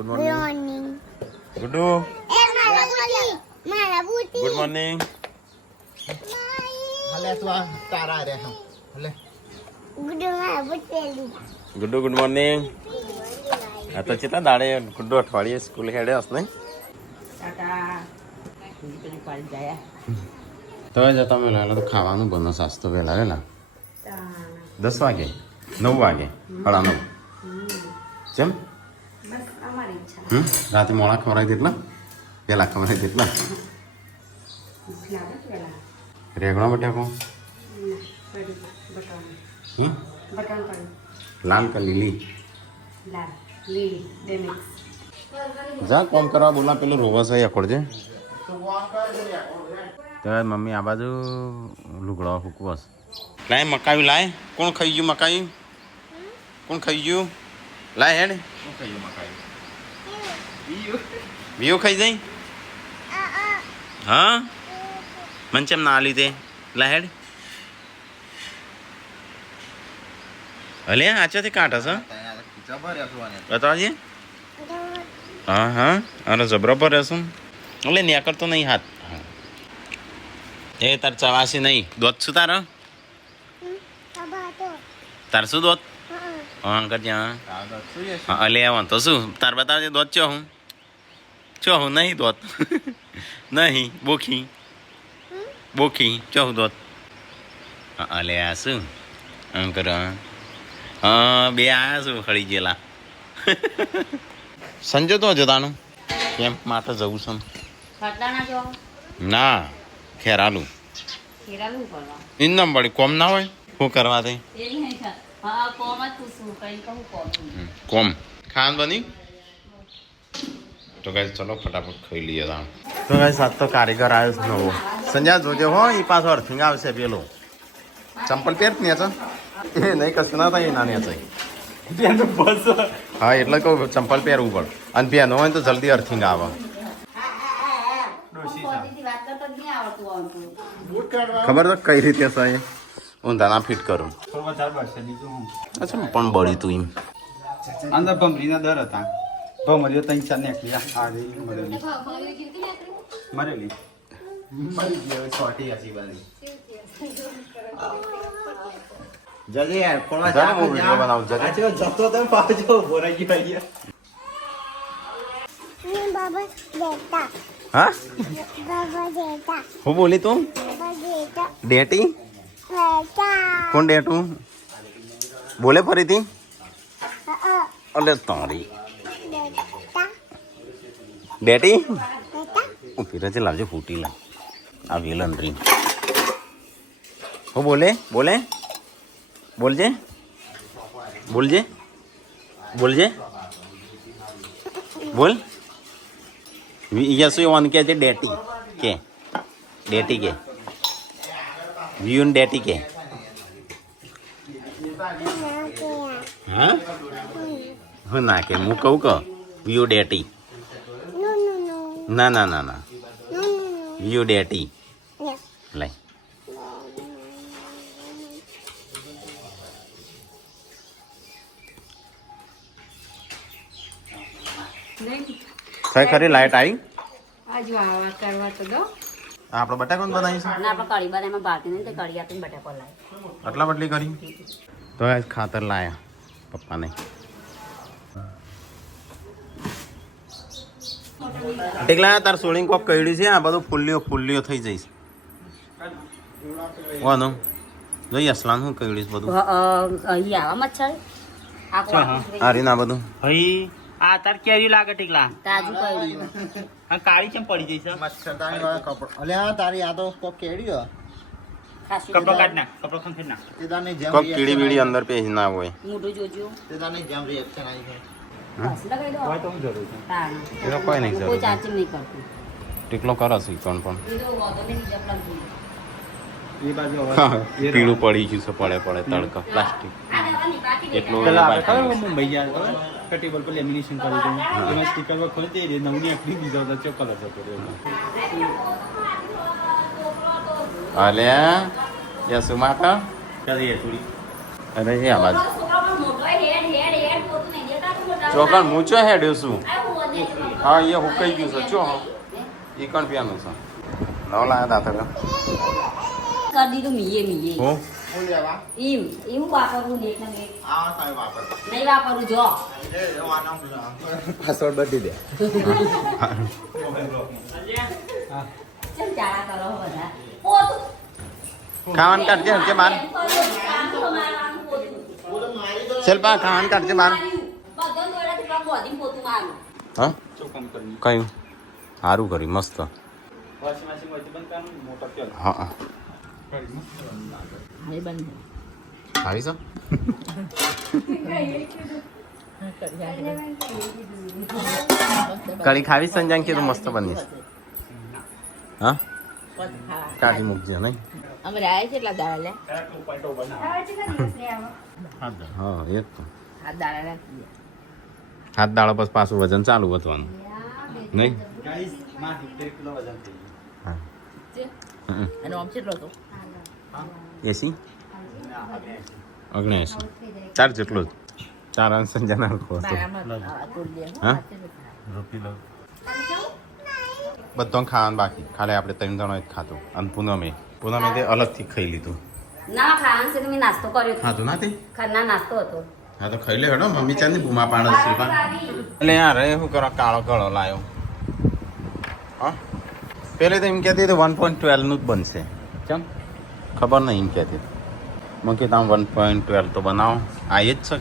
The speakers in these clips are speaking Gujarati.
ગુડ મોર્નિંગ ગુડુ ગુડ મોર્નિંગ હલે તું તારા રે હલે ગુડુ ગુડ મોર્નિંગ આ તો ચેટલા દાડે ગુડુ અઠવાડિયે સ્કૂલ હેડે હસ નહીં તો જતા મેં લાવેલા તો ખાવાનું બનો સાસ્તો વહેલા વહેલા 10 વાગે 9 વાગે 9:30 જેમ રાતે મોડા ખવડાવી દેટલા પહેલા ખવડાવી દેટલા રેગણા બટાકો લાલ કા લીલી જા કોમ કરવા બોલા પેલું રોગસ હોય અકોડ છે તો મમ્મી આ બાજુ લુગડો ફૂકવાસ લાય મકાઈ લાય કોણ ખાઈ ગયું મકાઈ કોણ ખાઈ ગયું લાય હેડ કોણ ખાઈ ગયું મકાઈ વિયો ખાઈ જાય હા મને ચેમ ના લીધે લાય હેડ અલે આચાથી કાઢ હશે બતાવજે હા હા અરે જબરો પર રહેશું એટલે નેકર તો નહીં હાથ એ તાર ચવાસી નહીં દોત શું તારા તાર શું દોત હા કરજે હા અલે આવન તો શું તાર બતાવજે દોત ચો હું નહીં દોત નહીં બોખી ચો હું દોત અલે આ શું આમ કરો હા બે આયા શું ખડી ગયેલા સંજો તો જતાનું કેમ્પ માટે જવું છે ના ખેરાલું ઇન્દમ પડી કોમ ના હોય શું કરવા દે કોમ ખાન બની તો ગાઈસ ચલો ફટાફટ ખાઈ લઈએ તો ગાઈસ સાત તો કારીગર આવ્યો છે નવો સંજા જોજે હો એ પાછો અર્થિંગ આવશે પેલો ચંપલ પહેર ને એ નહીં કશું ના થાય નાની હશે હા એટલે કહું ચંપલ પહેરવું પડે અને પહેરવું હોય તો જલ્દી અર્થિંગ આવે ખબર તો કઈ રીતે છે ઊંધા ના ફિટ કરું અચ્છા પણ બળી તું એમ અંદર ભમરીના દર હતા ભમરીઓ 3-4 નીકળી મરેલી મરી ગયો છોટી હસી બાજી જલ્દી યાર કોણમાં જા હું વિડિયો બનાવું જલ્દી આ જતો તો પાછો બોરાઈ ગયો બાબા બેટા હા બાબા બેટા હું બોલી તું બેટા ડેટી બેટા કોણ ડેટું બોલે ફરીથી અલે તારી બેટા ડેટી બેટા ઉભી રહેજે લાવજે ફૂટી લાવ આ વિલન રીંગ હું બોલે બોલજે બોલ યસુ વન કે છે ડેટી કે વ્યુન ડેટી કે હા હું ના કે હું કહું કે વ્યુ ડેટી નો નો નો ના નો વ્યુ ડેટી નો લઈ થાય ખરી લાઈટ આવી આજુ આવા કરવા તો દો આપણે બટાકા બનાવીશું ના આપણે કઢી બનાવીમાં બાકી નહીં તો કઢી આપીને બટાકો લાય આટલા બટલી કરી તો આજ ખાતર લાયા પપ્પાને ટેકલા તાર સોળીને કોક કઈડી છે આ બધું ફૂલ્લીઓ થઈ જઈશ વાનો જોઈ અસલાન હું કઈડીશ બધું અહીં આવા મચ્છર આ રીના બધું ભાઈ આ તાર કેરી લાગે ટીકલા તાજું કઈ આ કાળી ચમ પડી જઈશ મચ્છરદાની વાળા કપડ અલ્યા તારી આ તો કોક કેડ્યો ખાસી કપડો કાઢ નાખ કપડો ખંખેર નાખ તે દાની જેમ કોક કીડી બીડી અંદર પેજ ના હોય મોઢું જોજો તે દાની જેમ રિએક્શન આવી છે બસ લગાઈ દો હોય તો હું જરૂર છે તાણ એનો કોઈ નહીં કોઈ જરૂર ચાર્જિંગ નહીં કરતું ટીકલો કરો છે કોણ પણ બીજો વાંધો નહીં બીજા પ્લગ જોઈએ એ બાજુ પીળું પડી ગયું છે પડે તડકા પ્લાસ્ટિક એટલું પેલા આપણે ખબર મુંબઈ ગયા ખબર કટેબલ પર લેમિનેશન કરી દઉં એમાં સ્ટીકર પર ખોલી દે નવની આખરી બીજા બધા ચો કલર જતો રહ્યો અલ્યા યસુ માતા કરીએ થોડી અરે એ આવાજ ચોકણ મૂચો હેડ્યો શું હા એ હુકાઈ ગયું છે ચો એ કણ પીવાનું છે નવ લાયા તા કરી દીધું મીએ હું હું લેવા એમ એવું વાપરવું ને એટલે મેં આ કાંઈ વાપર નહીં વાપરવું જો પાસવર્ડ બદલી દે ચમ ચાળા કરો બધા પોતું ખાવાનું કાઢજે હરકે બાર શિલ્પા ખાવાનું કાઢજે બાર હા ચોખ્ખમ કરી કયું સારું કર્યું મસ્ત વોશિંગ મશીન હોય તો બંધ કરવાનું મોટર ચાલ હા હા આવી છો કઢી ખાવી સંજાંગ કીધું મસ્ત બનીશ હા કાઢી મૂકજે નહીં અમારે આવે છે એટલા દાડા લે હા એ જ તો આ દાડા રાખી હાથ દાડા પછી પાછું વજન ચાલુ વધવાનું નહીં ગાઈસ માં 70 કિલો વજન થઈ ગયું હમ. અને આમ કેટલો હતો 80 79 ચાર જેટલો જ ચાર અંશ સંજાના હતો બારામાં આ તોડી દે હા? રોપી લો બધો ખાવાનું બાકી ખાલી આપણે ત્રણ જણો જ ખાતું અને પૂનમે તે અલગથી ખાઈ લીધું ના ખાવાનું છે તો મેં નાસ્તો કર્યો હતો. ખાતું ના તે ખરના નાસ્તો હતો હા તો ખાઈ લે હેડો મમ્મી ચાંદી બૂમા પાડે છે એટલે યાર એ શું કરો કાળો કળો લાયો હા પેલે તો એમ કહેતી હતી 1.12 નું જ બનશે ચમ ખબર નહીં એમ કહેતી મેં કીધું 1.12 તો બનાવો આ એ જ છે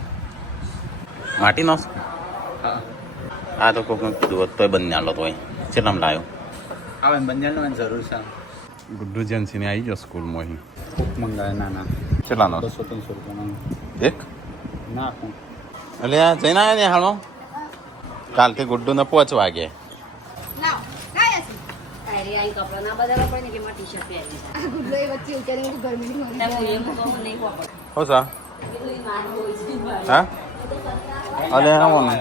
માટીનો છે? આ તો કોઈક કીધું હોત તોય બંને આલો તોય ચેટલામ લાયો આવે બંજારનો જરૂર છે ગુડ્ડુ જેન્સીને આવી ગયો સ્કૂલમાં અહીં કોક મંગાવે નાના ચેટલાનો 200-300 રૂપિયાનો એક ના પણ એટલે આ જઈને આવ્યા ને હાલો કાલથી ગુડ્ડુને 5 વાગે તારી આઈ કપડાં ના બદલવા પડે ને કે મારી ટી-શર્ટ પહેરી તારે હું એમ કહું નહીં વાપર હો સા કીધું ઈ મારું હોય છે મારું. હા અલે આવો ને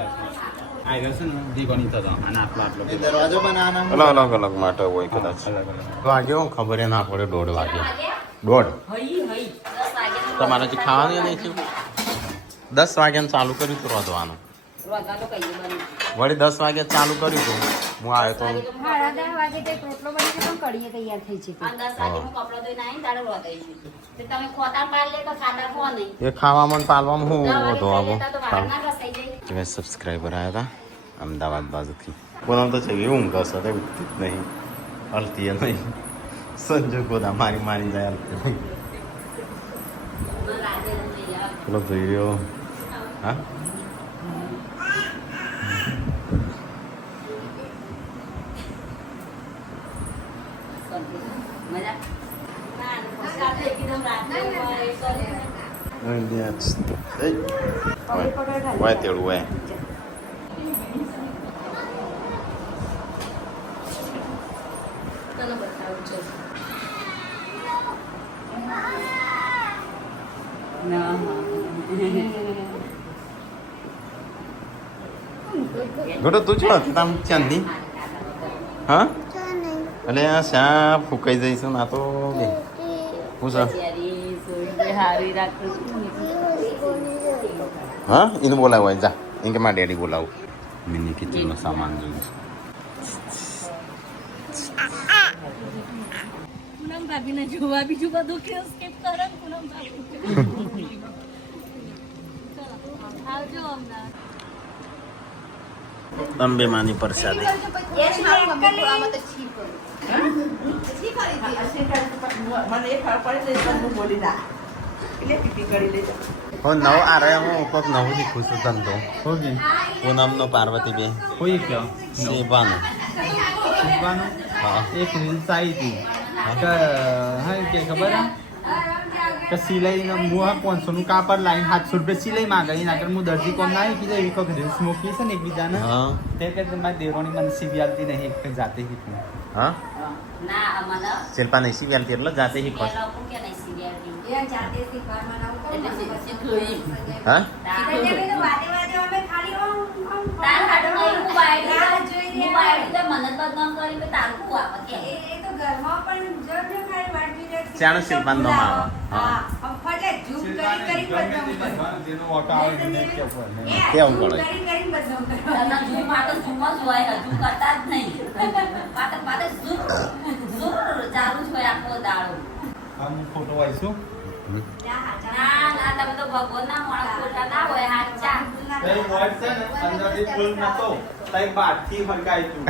આ રહ્યો છે ને દીકોની થતો અને આટલો દરવાજો બનાવવાનો અલગ અલગ માટે હોય કદાચ અલગ અલગ વાગે હું ખબર ના પડે 1:30 વાગે 1:30 હઈ 10 વાગે તમારે જે ખાવાનું નહીં થયું 10 વાગ્યાને ચાલુ કર્યું હતું રોધવાનું રોધવા તો કઈ બની વળી 10 વાગે ચાલુ કર્યું હતું હું આવ્યો તો અને 10 વાગે હું કપડાં ધોઈને આવીને તારે રોધાઈશું. તો તમે ખોટા પાડ લે તો ખાતા ખો નહીં. એ ખાવામાં ને પાલવામાં હું 10 વાગે વધુ ખાઈ આવો લેતા તો વાળ ના ઘસાઈ જાય. સબસ્ક્રાઈબર આવ્યા હતા અમદાવાદ બાજુથી બોલાવ તો છે એવું ઘસો તો ઉઠતી જ નહીં હલતી નહીં સંજોગ બધા મારી જાય હલતી નહીં મને રાતે જ લઈ જવા. પેલો જોઈ રહ્યો હા મજા? ના, પછી આપણે એકદમ રાત્રે હોય, કરે. વાય તેડું વાય તને બતાવું છું. ના, ગોડો તું છો તામ ચાંદની હા એટલે આ શા ફૂંકાઈ જઈશું ના તો બે હું છે બિચારી સોરી હારી રાખું છું. હા એને બોલાવો જા એને કે મારા ડેડી બોલાવું મિની કિચનનો સામાન જોયું છે પૂનમ ભાભીને જોવા બીજું બધું કે સ્કીપ કરે ને પૂનમ ભાભી. આવજો હમણાં. અંબે માની પ્રસાદી હો નવ આ રહ્યા હું કોક નવું શીખું છું ધંધો ઓકે પૂનમનો પાર્વતી બે કોઈ કયો સેવાનો શીખવાનું હા એક રીલ્સ આવી હતી કે હા કે ખબર હે? કે સિલાઈ હું 500 નું કાપડ લાઈન 700 રૂપિયા સિલાઈ માંગે એના આગળ હું દરજી કોમ ના આવી કીધું એવી કોઈક રીલ્સ મોકલી છે ને એકબીજાને હા તે કે મારી દેરોની મને સીવી આવતી નહીં એક જાતે શીખવું હા ના અમારા શિલ્પા નહીં શીખી આલતી એટલે જાતે શીખો એ લોકો કે નહીં સિરિયલ એટલે શીખવું એમ. હા તાર હાડો નહીં હું બાયડી હું બાયડી તો મને જ બદનામ કરી કે તારું શું આપે કે ચાણો શિલ્પાન નો માવો હા જેનો ઓટો આવે એને કેવું કેવું કરે તને જૂમ માટે જૂમ જ હોય હોય શું ના ના તમે તો ભગવાનના મોણા ખોટા ના હોય હાચા તઈ વોટ છે ને અંદરથી ફૂલ નતો તઈ બારથી ફરકાઈ તું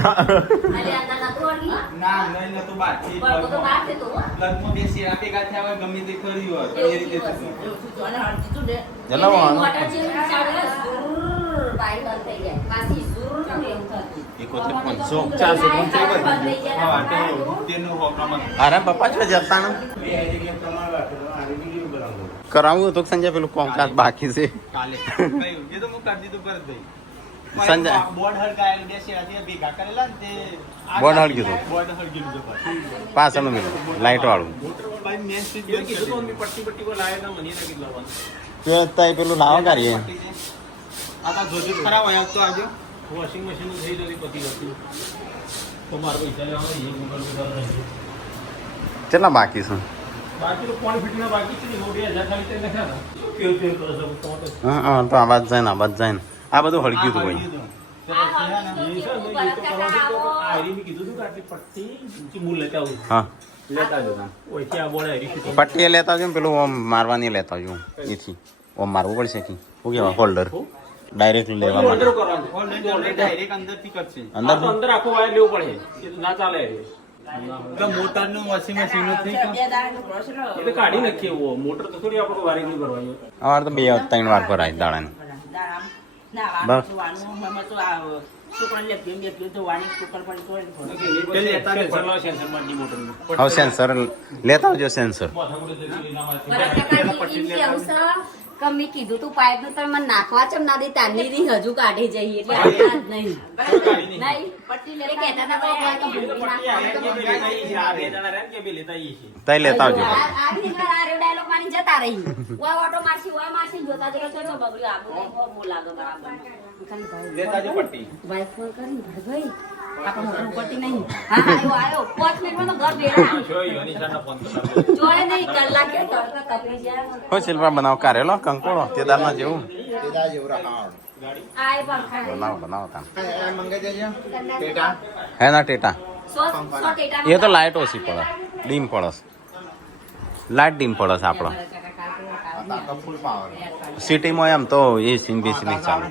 અલે આના નતો વળી ના નહીં નતો બારથી પણ તો બહાર છે તો લગમાં બે શેરા ભેગા થયા હોય ગમે તે ખરી હોય તો એ રીતે થતું અને હળદી તું દે ચલો મોટર જેવું ચાલુ બાઈ બંધ થઈ જાય પાછી ઝૂર ને એવું થતું 450 હા તો તેનું હોકરામાં અરે પપ્પા છો જતા ને કરાવું તો સંજય પેલું કોમકાજ બાકી છે કાલે કયું એ તો હું કરી દીધું પરત ભાઈ સંજય. બોર્ડ હળગાયેલ બે શેરા ભેગા કરેલા ને તે બોર્ડ હળગ્યું હતું. બોર્ડ હળગ્યું હતું પાછું. પાછળનું મિલ લાઈટ વાળું ભાઈ મેન સ્વિચ બંધ કરી દીધું. પટ્ટી પર લાવ્યા હતા મને નથી લાવવાનું તો તઈ પેલું લાવો કરીએ આ જોજો ખરાબ હોય તો આજો વોશિંગ મશીન થઈ જતી પતી ગયું તો મારો પૈસા લેવાનો એ ગૂગલ પે દ્વારા રહેજો કેટલા બાકી છે બાકી તો કોણ ફીટના બાકી છે ને 2000 ખાલી તે લખ્યા હતા શું કેવું છે કરો છો તો હા હા તો આવાજ જાય ને આવાજ જાય ને આ બધું હળગ્યું હતું ભાઈ હા પટ્ટી લેતા આવજો ને પેલું ઓમ મારવાની લેતા આવજો એથી ઓમ મારવું પડશે કે શું કહેવાય હોલ્ડર ડાયરેક્ટ લેવા માટે અંદર આખો વાયર લેવું પડે એ તો ના ચાલે મોટરનું વોશિંગ મશીન બે દાડાનો ક્રોસ લો એટલે કાઢી નાખીએ એવો મોટર તો થોડી આપણે વાયરિંગ નહીં કરવાની અમારે તો 2-3 વાર ભરાય દાડાને દાડા ના બસ. વાનું મમ્મા તો આ છોકરાને લેપ્યું તો વાણી કુકર પણ તો હવે સેન્સર લેતા આવજો સેન્સર કમી કીધું તું પાઇપ નું તમે મને નાખવા ચમ ના દે તારની રી હજુ કાઢી જઈએ એટલે આવતા જ નહીં નહીં પટ્ટી એ કહેતા હતા ભાઈ તો ભૂલી નાખવાનું તો તઈ લેતા આવજો આ ડાયલોગ માની જતા રહી ઓય ઓટો મારસી જોતા જરા છો બગડ્યો આબુ બહુ લાગે બરાબર ભાઈ ફોન કરી ભાઈ આપણે મોટું પટ્ટી નહીં હા આયો 5 મિનિટમાં તો ઘર બેડા જોડે નહીં કલાકે તડકા તપી જાય હો શિલ્પા બનાવ કારેલો કંકોળો તેદારના જેવું તેદા જેવું રાખાણ. આય પણ ખાય બનાવો તાન આ મંગાઈ દેજો. પેટા. હે ના ટેટા સો ટેટા એ તો લાઈટ ઓછી પડે ડીમ પડે લાઈટ ડીમ પડે છે આપણો આ ફૂલ પાવર. સિટીમાં એમ તો એ સીન બેસી નહીં ચાલુ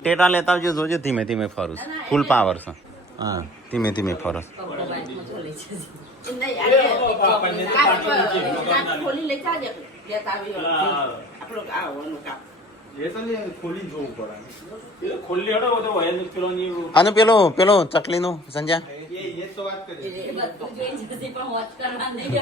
ટેટા લેતા આવજો જોજો ધીમે ધીમે ફરું છું ફૂલ પાવર છે હા ધીમે ધીમે ફરસ ખોલી લેતા જ લેતા આવી આપણો આવવાનું કાપ ખોલી જોવું પડે ખોલી હડો તો હોય પેલો અને પેલો ચકલીનો સંજય એ તો વાત કરી બધું જોઈ જશે પણ વોચ કરવા નહીં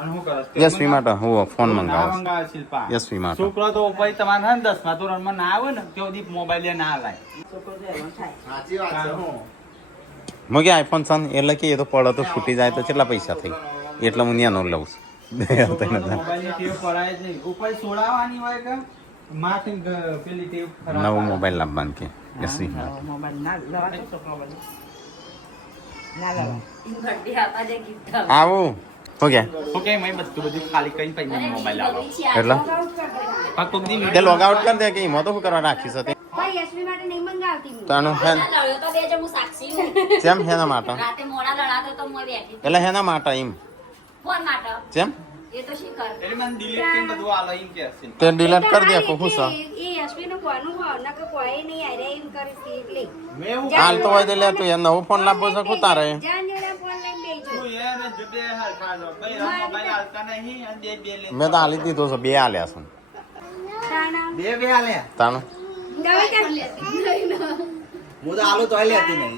અને હું કરસ યશવી માટે હું ફોન મંગાવું મંગાવે શિલ્પા યશવી માટે છોકરો તો ભાઈ તમારે હે ને 10મા ધોરણમાં ના આવે ને તો દી મોબાઈલ ના લાય છોકરો તો હેરાન થાય સાચી વાત છે હું. મગે આઈફોન છે ને એટલે કે એ તો પડે તો ફૂટી જાય તો કેટલા પૈસા થઈ એટલે હું ન્યાનો લઉં છું મોબાઈલની ટેવ પડાય જ નહીં ઉપર છોડાવવાની હોય કે માથે પેલી ટેવ ખરાબ નવો મોબાઈલ લાવવાનું કે યશવી મોબાઈલ ના લવા દે છોકરો બધું ના લવા ઘટી આપા દે ગિફ્ટ આવું ઓકે ઓકે મેં બધું ખાલી કરીને પછી મને મોબાઈલ આવો એટલે કોક દી તે લોગ આઉટ કરી દે કે એમાં તો શું કરવા રાખી છે ભાઈ યશવી માટે નહીં મંગાવતી હું તાનું હેન લડ્યો તો દેજો હું સાક્ષી છું જેમ હેના માટે રાતે મોડા લડાતો તો હું બેઠી એટલે હેના માટે એમ ફોન માટે જેમ એ તો શી કર એટલે મને ડિલીટ કરીને બધું આલો એમ કે છે તે ડિલીટ કરી દે કો ખુશ એ યશવી નું કોનું હોય નકર કોઈ નહીં આરે એમ કરે છે એટલે મેં એવું હાલ તો હોય તો લે તું એ નવો ફોન લાવવો છે ખુદ તારે જાન જોડે ફોન લઈને બેસજો તું યાર જુદે હરખા જો ભાઈ મોબાઈલ હાલતા નહીં અને બે લે મેં તો હાલી દીધો છે 2 આલ્યા છે તાણા બે આલ્યા. તાનું નવી કર નહીં હું તો આલુ તોય લેતી નહીં.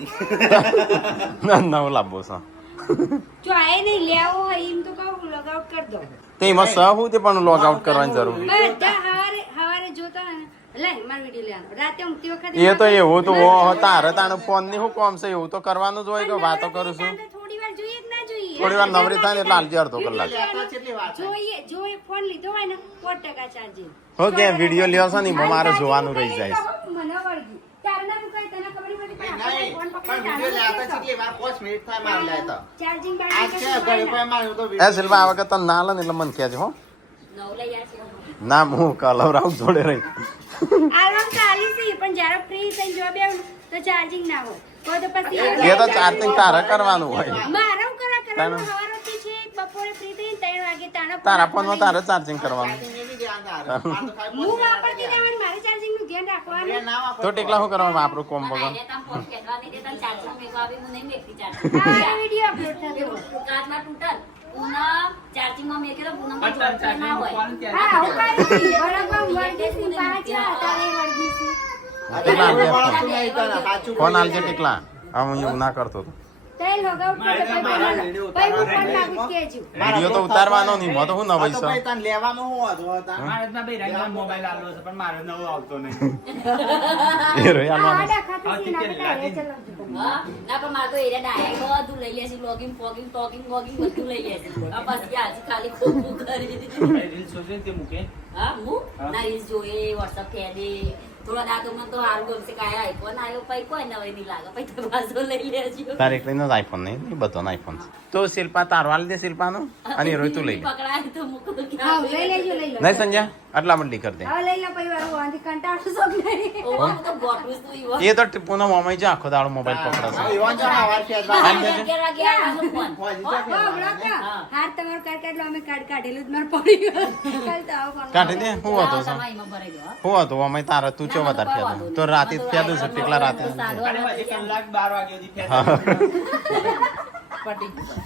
નવો લાવવો છે જો આય નહીં લેવો હોય એમ તો કહું લોગ આઉટ કરી દો તે એમાં સહ હું તે પણ લોગ આઉટ કરવાની જરૂર બધા હવારે જોતા હોય ને લે માર વિડિયો લેવાનો રાતે ઊંઘતી વખતે એ તો એવું તો તારે તાણે ફોન ની શું કોમ છે એવું તો કરવાનું જ હોય કે વાતો કરું છું થોડી વાર જોઈએ કે ના જોઈએ થોડી વાર નવરી થાય ને એટલે હાલજે અડધો કલાક જોઈએ ફોન લીધો હોય ને 4% ચાર્જિંગ ઓકે વિડીયો લ્યો છો ને એમાં મારે જોવાનું રહી જાય છે. મને વળગી તારે ના કઈ તને ખબર પડી પણ આપણે ફોન પણ પકડી વિડિયો લેતા કેટલી વાર 5 મિનિટ થાય મારે લેતા. ચાર્જિંગ આ બાકી છે ઘરે કોઈ મારું તો એ શિલ્પા આ વખત તને ના લે ને એટલે મને કહેજો હો નવ લઈ આવશે ના હું કલવરાવ જોડે રહી આરામ ચાલી છે પણ જ્યારે ફ્રી થઈને જોબ આવું તો ચાર્જિંગ ના હોય તો પછી એ તો ચાર્જિંગ તારે કરવાનું હોય મારા કરા તાણે. સવારથી છે બપોરે ફ્રી થઈને 3 વાગે તાણે મારો તારા ફોનમાં તારે ચાર્જિંગ કરવાનું હું વાપરતી ના હોય, મારે ચાર્જિંગ નું ધ્યાન રાખવાનું. તો ટેકલા શું કરવાનું આપણું કોમ વગર આ વિડીયો અપલોડ થતો. ચાર્જિંગમાં મેકેલો પૂનમમાં ચોટતા ના હોય. હા હું કરી બરાબર વર્ગીસની પાછા તારે વર્ગીસની. ફોન આલજે ટેકલા આ હું એવું ના કરતો હતો તેલ લગાવ તો પછી હું પણ લાગુ કેજો. વિડીયો તો ઉતારવાનો નહીં મો તો હું નવાઈ છે લેવામાં હું હતો મારે ના ભાઈ રંગનો મોબાઈલ આલો છે પણ મારે નવો આવતો નહીં એ રે આ આલવાનો આડા ખાતી ના તારે ચલાવજો. હા? ના પણ મારે તો એરિયા ડાયરેક્ટ બધું લઈ લેશે. લોગિંગ ફોગિંગ ટોકિંગ વોગિંગ બધું લઈ લેશે. આ પછી આજે ખાલી ખોખું કરી રીલ સોચે તે મૂકે હા હું ના રીલ્સ જોઈએ વોટ્સઅપ ફેદે થોડા દાદોમાં તો હારું ગમશે કાંઈ આઈફોન આવ્યો પછી કોઈ નવાઈ નહીં લાગે પછી તો પાછો લઈ લેજો. તારે એકલીનો જ આઈફોન નહીં એ બધોનો આઈફોન છે તો શિલ્પા તારો આલી દે શિલ્પાનો અને એ રોય તું લઈ લે પકડાય તો મૂકું હા ક્યાં લઈ લેજો લઈ લો. નહીં સંજ્યા આટલા મંડી કરી દે હવે લઈ લો પછી વાળું આંધી કંટાળો સોક નહીં. ઓવા હું તો ગોઠવું છું ઈવા. એ તો ટીપુનો મોમાઈ છે આખો દાડો મોબાઈલ પકડાશે હાર તમારો કાર્ડ કાઢલો અમે કાર્ડ કાઢેલું જ મારે પડી ગયું. કાલ તો આવો કોણ કાઢી દે શું હતો તમારે સર એમાં ભરાઈ દો, હા? શું હતું અમે તારા તું ચો વધારે ફેદો તો રાતે ફેદું છે ટેકલા રાતે કલાક 12 વાગે સુધી હા પટી ગયું.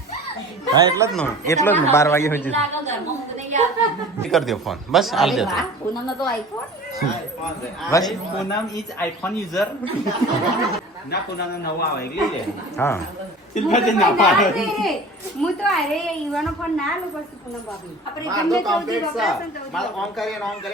હા એટલે જ નું એટલો જ 12 વાગે હોય લાગે ઘરમાં ઊંઘ નહીં આવતી. કરી દો ફોન બસ આલ દે વાહ, પૂનમનો તો iPhone. Bus Poonam is iPhone user ના પૂનમ નવો આવે લઈ લે હા શિલ્પાજી ના પાડે હું તો અરે યુવાનો ફોન ના લો પછી પૂનમ ભાભી આપણે ગમે ચૌદી વપરાશે ને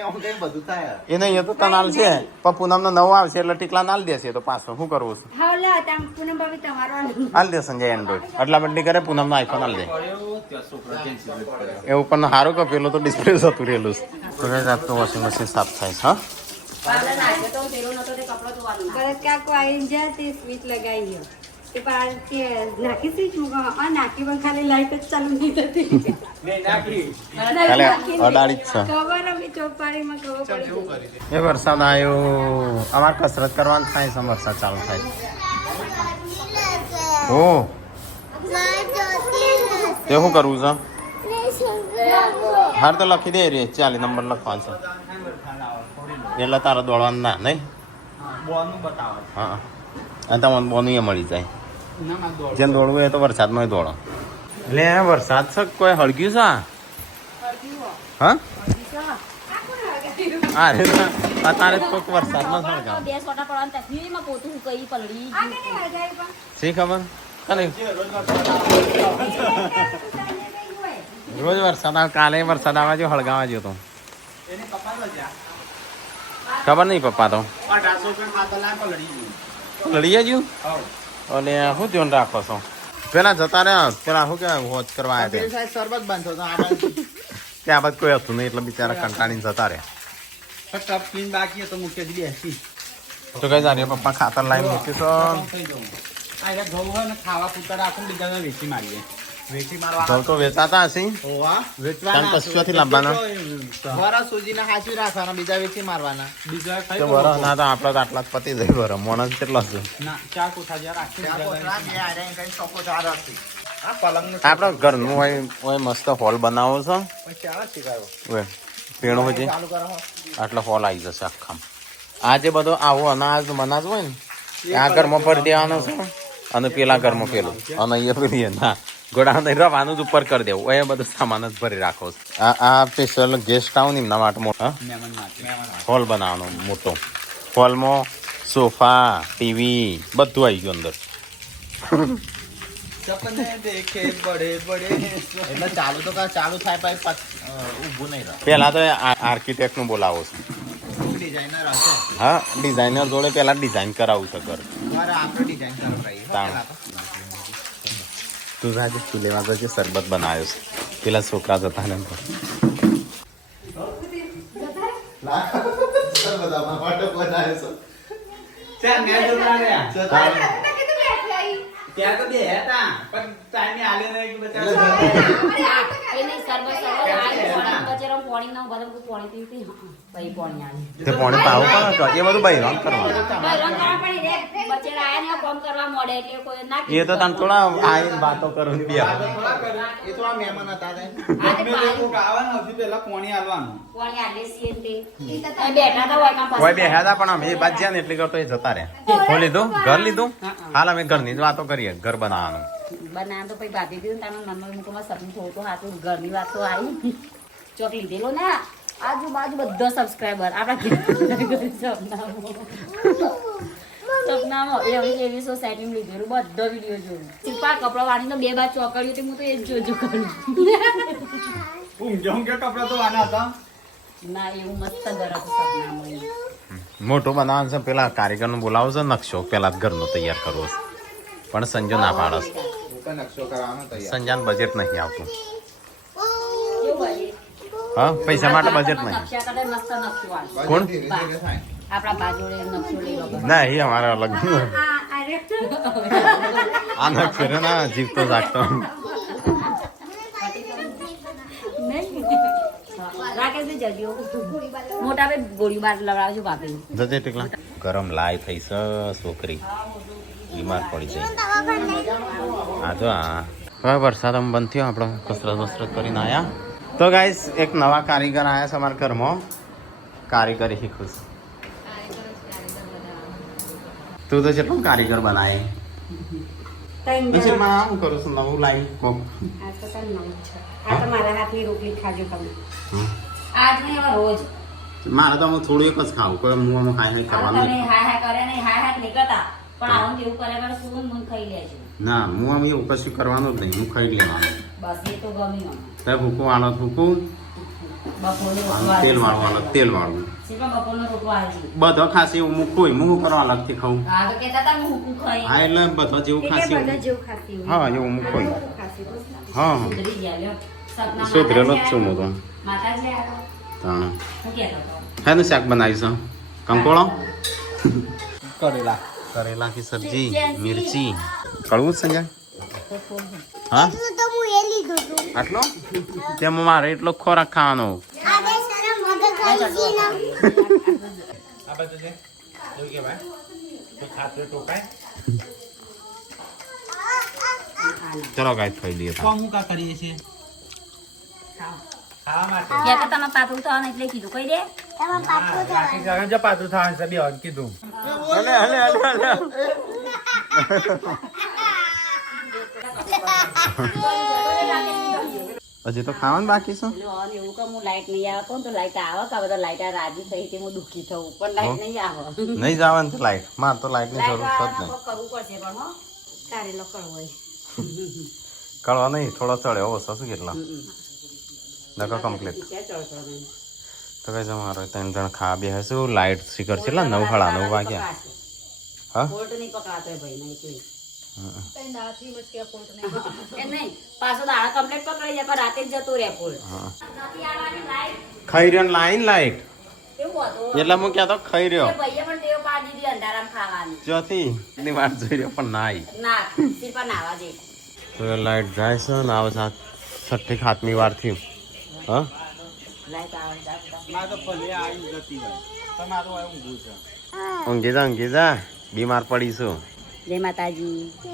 ચૌદી બધું થાય એ નહીં એ તો તનાલ છે પણ પૂનમનો નવો આવશે એટલે ટીકલા નાલ દેશે તો પાછો શું કરવું છે હા લે તમે પૂનમ ભાભી તમારો આલો. હાલ દે સંજય એન્ડ્રોઈડ આટલા બંડી કરે પૂનમનો આઈફોન હાલ દે પડ્યો ત્યાં છોકરો કેન્સલ કરે એવું પણ સારું કે પેલું તો ડિસ્પ્લે જતું રહેલું છે તો કઈ જાતનું વોશિંગ મશીન સાફ થાય છે હા પાર્લર નાખ્યો તો પેલો નતો તે કપડો ધોવાનો ના. ભરત કાકો આવીને જાય તે સ્વિચ લગાવી ગયો તે પાર તે નાખી સ્વિચ મૂકો આ નાખી પણ ખાલી લાઈટ જ ચાલુ નહીં થતી. મે નાખી ખાલી અડાડી જ છે ખબર અમે ચોપાડીમાં ખબર પડી એ વરસાદ આવ્યો અમારે કસરત કરવાનું થાય છે વરસાદ ચાલુ થાય ઓ તે શું કરવું છે હાર તો લખી દે રે 40 નંબર લખવાનું છે એટલે તારે દોડવાનું ના નહીં બોનું બતાવો હા અને તમને બોનું એ મળી જાય ના માં દોડ જેમ દોડવું હોય તો વરસાદમાં દોડો એટલે વરસાદ છે કોઈ હળગ્યું છે હા અરે અત્યારે કોઈક વરસાદમાં સળગાવ બે સોટા પડવાની તકલીફમાં પોતું કઈ પલળી આ કે નહીં હજારી પણ શી ખબર કને રોજ વરસાદ આવે કાલે વરસાદ આવવા જો હળગાવા જો તો એને કપાતો જા ખબર નહીં પપ્પા તો 1800 રૂપિયા ખાતો લાખો લડી ગયું લડી ગયું હવ અને શું ધ્યાન રાખો છો પેલા જતા રહ્યા પેલા શું કે હોજ કરવા આવ્યા હતા શરબત બંધ થતો આપણે ત્યાં બાદ કોઈ હતું નહીં એટલે બિચારા કંટાળીને જતા રહ્યા ટપ ક્લીન બાકી તો મુખ્ય જ બેસી તો કઈ જાણીએ પપ્પા ખાતર લાઈન મૂકીશો થઈ જવું આ ઘઉં હોય ને ખાવા પૂરતા રાખું બીજા વેચી મારીએ વેચી મારવા ઘઉં તો વેચાતા હશે હોવા કારણ કશુંથી લાવવાના વરસ સુધીના હાચવી રાખવાના બીજા વેચી મારવાના બીજા તો કઈ બરો ના તો આપણા તો આટલા જ પતી જાય બરો મોણસ કેટલો છે ના 4 કોઠા જ્યાં રાખી આ પલંગનું આપણા ઘરનું હોય મસ્ત હોલ બનાવો છો પછી આ શીખાયો ઓય પેણો છે ચાલુ કરો આટલો હોલ આવી જશે આખામ આ જે બધો આવો અનાજ મનાજ હોય ને એ આ ઘરમાં ભરી દેવાનો છે અને પેલા ઘરમાં પેલું અને અહીંયા પેલી ના ગોડાઉન રવાનું જ ઉપર કરી દેવું એ બધું સામાન જ ભરી રાખો છો આ સ્પેશિયલ ગેસ્ટ આવું ને એમના માટે મોટો મહેમાન માટે હોલ બનાવવાનો મોટો હોલમાં સોફા ટીવી બધું આવી ગયું અંદર સપને દેખે બડે બડે એટલે ચાલુ તો ચાલુ થાય પછી ઊભું નહીં રહે પેલા તો આર્કિટેક્ટનું બોલાવો છે ડિઝાઇનર હશે હા ડિઝાઇનર જોડે પેલા ડિઝાઇન કરાવું છે ઘર મારે આપણે ડિઝાઇન કરાવી તાણ. તું આજે ચૂલેમાં તો જે શરબત બનાવ્યો છે પેલા છોકરા જતા ને ત્યાં મેં જોતા રહ્યા ત્યાં ત્યાં તો બે હતા પણ ટાઈમે આલે નહીં કે એ નહીં સરબત સરબત આ પાણી ના ભલે પોણી પીતી હા પછી પોણી આલી તે પોણે પાવું પણ એ બધું બૈરામ કરવાનું બૈરામ કરવા પડી રે બચેડા આયા ને કામ કરવા મોડે એટલે કોઈ ના એ તો તને થોડા આઈને વાતો કરું ને બે એ તો આ મહેમાન હતા તે કોક આવવાનું સૌથી પહેલા પોણી આલવાનું પોણી આલે છીએ તે બેઠા તો હોય કામ કોઈ બે હતા પણ અમે બાદ જ્યાં ને એટલે કરતો એ જતા રહ્યા ખોલી લીધું ઘર લીધું હાલ અમે ઘરની જ વાતો કરીએ ઘર બનાવવાનું બનાવ તો પછી ભાભી દીધું તારું નંબર મૂકવામાં સપનું થોડું તો હાથું ઘરની વાત તો આવી ચોક લીધેલો ને આજુબાજુ બધો સબસ્ક્રાઈબર આપણા સપનામાં એવી સોસાયટીમાં લીધેલું બધો વિડીયો જોયું ચીપા કપડા વાળીને 2 બાર ચોકડ્યું તે હું તો એ જ જોજો કરું ઊંઘ કે કપડા તો આના હતા ના એવું મસ્ત ઘર હતું સપનામાં મોટો બનાવવાનું છે પેલા કારીગરનો બોલાવો છે નકશો પેલા જ ઘરનો તૈયાર કરવો છે પણ સંજો ના પાડસ નકશો કરવાનો તૈયાર સંજાન બજેટ નહીં આવતું કેવું હોય હા પૈસા માટે બજેટ નહીં નકશા કરે મસ્ત નકશો વાળો કોણ આપણા બાજુડે નકશો લઈ લો ના એ અમારા અલગ અરે આ નકશો રે ના જીવતો જાગતો રાકેશભાઈ જજો મોટા ભાઈ ગોળી બાર લવડાવજો ભાભી જજે ટીકલા ગરમ લાય થઈ છે છોકરી બીમાર પડી જાય હા તો હા હવે વરસાદ આમ બંધ થયો આપણો કસરત વસરત કરીને આવ્યા તો ગાઈસ એક નવા કારીગર આવ્યા છે અમારા ઘરમાં કારીગરી શીખું છું તું તો કેટલું કારીગર બનાય પછી માં હું કરું છું નવું લાઈન કોક આ તો તારું નામ છે આ તો મારા હાથની રોટલી ખાજો તમે આજ નહીં હવે રોજ મારે તો હું થોડું એક જ ખાવું કોઈ હું ખાઈ કરવાનું તમે હાય હાય કરે નહીં હાય હાય નહીં કરતા પણ આવું કેવું કરે મારે શું મન ખાઈ લેજો ના હું આમ એવું કશું કરવાનું જ નહીં હું ખાઈ લેવાનું બસ એ તો ગમી મને તો ભૂકું વાળો ભૂકું બપોરનો તેલ વાળું અલગ તેલ વાળું સીપા બપોરનો રોટલો આવી બધો ખાસી એવું મૂકવું હું કરવા અલગથી ખાઉં હા તો કહેતા હતા હું હુકું ખાઈ હા એટલે બધો જેવું એટલે ખાસી બધા જેવું ખાતી હોય હા એવું મૂકવું ખાતી તો હા હા સુધરી ગયા લ્યો સપના સુધરેલો જ છું હું તો માતાજી આવ્યો તાણે હું કહેતો હતો હેનું શાક બનાવીશું કંકોળો કરેલા કરેલા की सब्जी मिर्ची કડવું જ સંજય હા તો હું એ લીધું હતું આટલો તેમાં મારે એટલો ખોરાક ખાવાનો આ બે સારા મગજ ખાઈ છે ને આ બધું છે એવું કે ભાઈ તો ખાતે ટોકાય ચલો ગાય ખાઈ લઈએ કોમ હું કા કરીએ છીએ ખાવા માટે કહેતા તમે પાતળું થવાનું એટલે કીધું કહી દે તમારા પાછું રાખી જગન જો પાતું થવાનું છે બે કીધું હલે હલે હલે હજી તો ખાવાનું બાકી છે એવું કે હું લાઈટ નહીં આવે તો લાઈટ આવે કે બધા લાઈટ રાજી થઈ તે હું દુઃખી થવું પણ લાઈટ નહીં આવે નહીં જવાનું તો લાઈટ માર તો લાઈટ ની જરૂર છે જ નહીં કરવું પડશે પણ હો કારેલો કડવો હોય કળવા નહીં થોડો ચડ્યો ઓછો શું કેટલા નકો કમ્પ્લીટ ક્યાં ચડતો નહીં તો કઈ તમારે 3 જણ ખા બે હશું લાઈટ સ્પીકર છે 9:30 વાગ્યા હા કોર્ટ નહીં પકડાતો ભાઈ નહીં કોઈ એમ નહીં પાછો દાડા કમ્પ્લેટ પકડાઈ જાય પણ રાતે જ જતો રહે પોલ નથી આવવાની લાઈટ ખાઈ રહ્યો ને લાઈટ કેવું હતું એટલે હું ક્યાં તો ખાઈ રહ્યો એ ભાઈએ પણ ટેવ પાડી દીધી અંધારામાં ખાવાની ચોથી એની વાત જોઈ રહ્યો પણ ના આવી ના સિર્ફ નાવા દે તો એ લાઈટ જાય છે ને આવે છઠ્ઠી ખાતમી વાર થયું હા લાઈટ આવે મારે તો ભલે આવી જતી હોય તમારું આ ઊંઘું છે ઊંઘી જા બીમાર પડીશું જય માતાજી છે